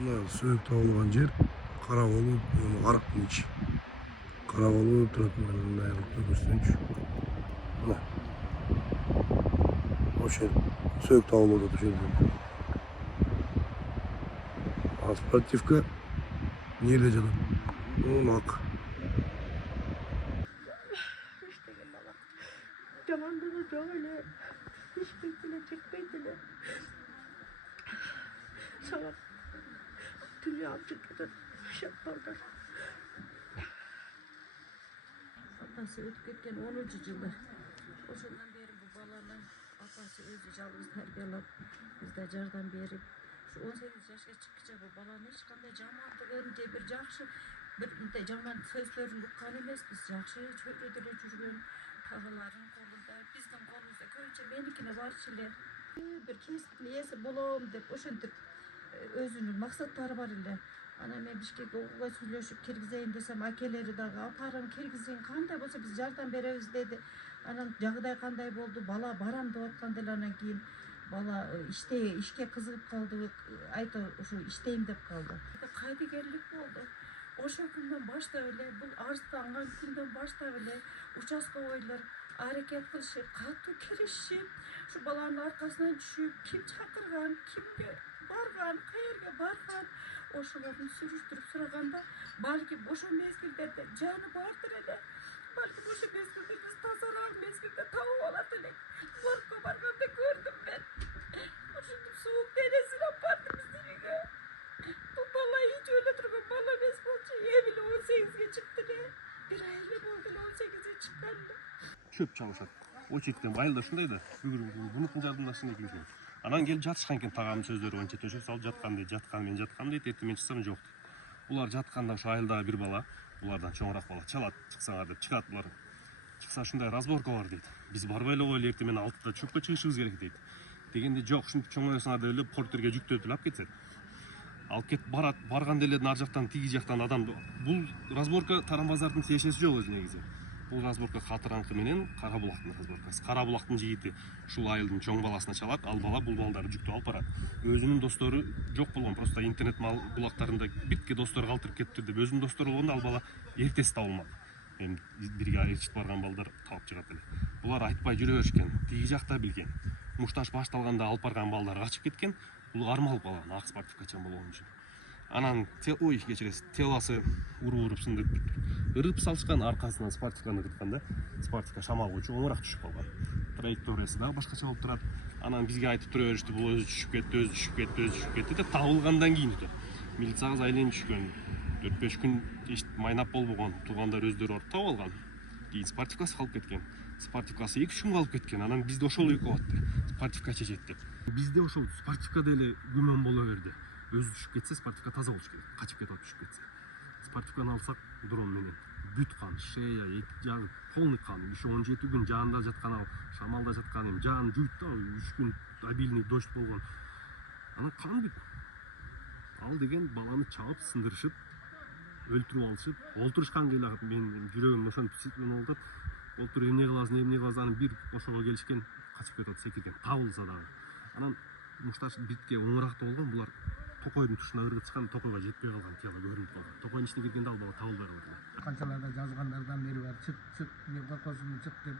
Мына сөөк табылган жер Караболу арыктын ичи. Караболу турат мындай кылып көрсөтсөңчү. Мына. Ошол сөөк табылып атат ошол жерде. Спортивка неде жатат. Ак. Жамандығы жоқ эле, ичпейт эле, жекпейт эле. Сабак түнү алып кетет, шаппалдар. Атасы өтүп кеткен 10-жылы. Ошондон бери бул баланы атасы өзү жалгыз тарбиялап, бизде жардам берип, 18 жашка чыккыча бул баланы эч кандай жамандыгын же бир жакшы бир мындай жаман сөздөрүн уккан эмеспиз. Жакшы чөйрөдө эле жүргөн, тагаларын колунда, биздин колубузда көбүнчө меникине барчу эле. Бир кесиптин ээси болом деп ошентип өзүнүн максаттары бар эле. Анан мен Бишкекке окууга сүйлөшүп киргизейин десем, акелери дагы апарым киргизин, кандай болсо биз жардам беребиз деди. Анан жагдай кандай болду, бала барам деп атканда эле анан кийин бала ишке кызыгып калды, айта ушу иштейм деп калды. Кайдыгерлик болду. Ошол күндөн баштап эле, бул арызданган күндөн баштап эле участковойлор аракет кылышып, катуу киришип, ушу баланын аркасынан түшүп, ким чакырган, кимге барган, каерге барган, ошолордун сүрүштүрүп сураганда, балким ошол мезгилдерде жаны бардыр эле. Балким ошол мезгилде биз тазараак мезгилде табып алат элек. Моргко барганда көрдүм мен. Ушинтип суук денесин алып барды биздин үйгө. Бул бала эч өлө турган бала эмес болчу. Эми эле 18ге чыкты эле. Бир ай эле болду эле 18ге чыкканына. Çöp çalışat. O çekten bayılda şundaydı. Bunun jardımdaşına girген. Анан келип жатышкан экен тагамдын сөздөрү боюнча төшөк салып жаткан дейт, эртең мен чыксам жок. Булар жатканда ошо айылдагы бир бала, булардан чоңураак бала чалат, чыксаңар деп чыгат булар. Чыкса ушундай разборка бар дейт. Биз барбай эле коелу, эртең менен 6-да чөпкө чыгышыбыз керек дейт. Дегенде жок, ушинтип чоңоюсуңар деп эле портерге жүктөп эле алып кетет. Алып кетип барат, барганда эле нар жактан, тиги жактан адам. Бул разборка Таран базардын тиешеси жок өзү негизи. Бул разборка Катыраңкы менен Кара булактын разборкасы. Кара булактын жигити ушул айылдын чоң баласына чалат, ал бала бул балдарды жүктөп алып барат. Өзүнүн достору жок болгон, просто интернет булактарында битке достор калтырып кетти деп өзүнүн достору болгондо ал бала эртеси табылмады. Эми бирге ээрчит барган балдар таап чыгат эле. Булар айтпай жүрө беришкен, тиги жакта билген. Мушташ башталганда алып барган балдар качып кеткен. Бул кармалып калган, ак спортивкачан болгон үчүн. Анан кечиресиз, теласы уруп сындырып ырып салышкан, аркасынан спортивканы ырытканда, спортивка шамал көчүп оңураак түшүп калган. Траекториясы дагы башкача болуп турат. Анан бизге айтып тура беришти, бул өзү түшүп кетти деп табылгандан кийин милицияга айленип түшкөн. 4-5 күн майнап болбогон, туугандар өздөрү барып таап алган. Кийин спортивкасы калып кеткен. Спортивкасы 2 күн калып кеткен. Анан бизде ошол экөө атты. Спортивка чечет деп. Бизде ошол спортивкада эле күмөн боло берди. Өзү түшүп кетсе, спортивка таза болуш керек. Качып кетип түшүп кетсе. Спортивканы алсак, дрон менен бүт кан, шея, эки жагы полный кан. Ошо 17 күн жанында жаткан, ал шамалда жаткан, эми жаан жуйт да, 3 күн обильный дождь болгон. Анан кан бүт. Ал деген баланы чалып, сындырышып, өлтүрүп алышып, олтурушкан келе мен жүрөгүм ошентип ситкен болуп атат. Олтуруп эмне кыласың, анан бир ошого келишкен, качып кетип атат, секирген, табылса дагы. Анан мушташ битке оңураакта болгон, булар Токойдун тушуна ыргытышкан, Токойго жетпей калган, тело көрүнүп калган. Токойдун ичине киргенде ал бала табылбай калган. Канчаларда жазгандардан бери бар, чык, мен коркосуң чык деп.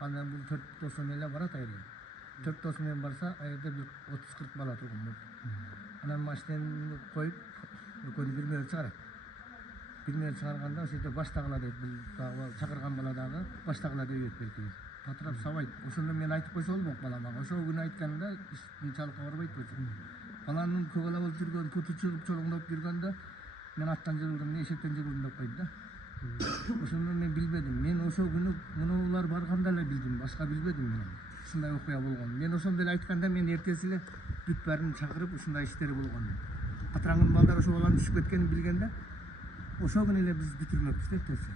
Анан бул 4 досу менен барат айры. 4 досу менен барса, айрда бир 30-40 бала турган. Анан машинени коюп, экөөнү бир мезгил чыгарат. Бир мезгил чыгарганда ошо баштагыла дейт, бул чакырган бала дагы баштагыла дейт белки. Патрап сабайт. Ошондо мен айтып койсо болмок балама. Ошол күнү айтканда ишинчалыкка барбайт болчу. Баланын көп бала болуп жүргөн, путу чыгып чолоңдоп жүргөндө мен аттан жырылдым, эшектен жырылдым деп койду да. Ошондо мен билбедим. Мен ошол күнү мунулар барганда эле билдим, башка билбедим мен. Ушундай окуя болгон. Мен ошондо эле айтканда мен эртеси эле бүт баарын чакырып ушундай иштери болгон. Катыраңкын балдары ошол баланын түшүп кеткенин билгенде ошол күнү эле биз бүтүрмөкпүз да эртеси.